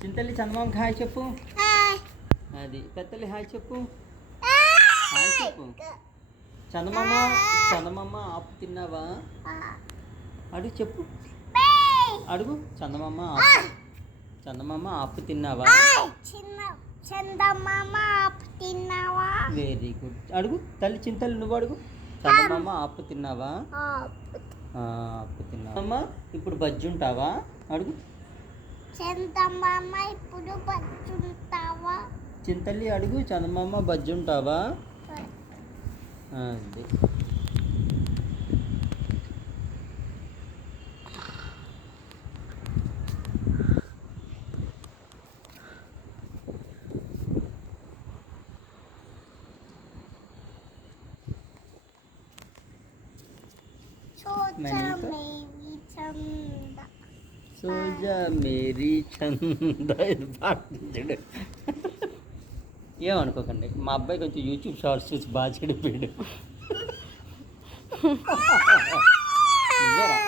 చింతల్లి చందమామకి hi చెప్పు. అది Peddalli hi చెప్పు. హాయ్ చెప్పు. చందమామ చందమామ ఆపు తిన్నావా? అడుగు చెప్పు. అడుగు చందమామ ఆపు. చందమామ ఆపు తిన్నావా? చందమామ ఆపు తిన్నావా? Very good. అడుగు తల్లి చింతల్లి నువ్వు అడుగు. చందమామ ఆపు తిన్నావా? ఆపు తిన్నావా? ఇప్పుడు బజ్జి ఉంటావా? అడుగు. చందమామ ఇప్పుడు బజ్జుంటావా? చింతల్లి అడుగు చందమామ బజ్జి ఉంటావా? అది సోజా మేరీ చంద పాడు. ఏమనుకోకండి, మా అబ్బాయి కొంచెం యూట్యూబ్ షార్ట్స్ చూసి బాగా చెడిపోయాడు. నిజరా?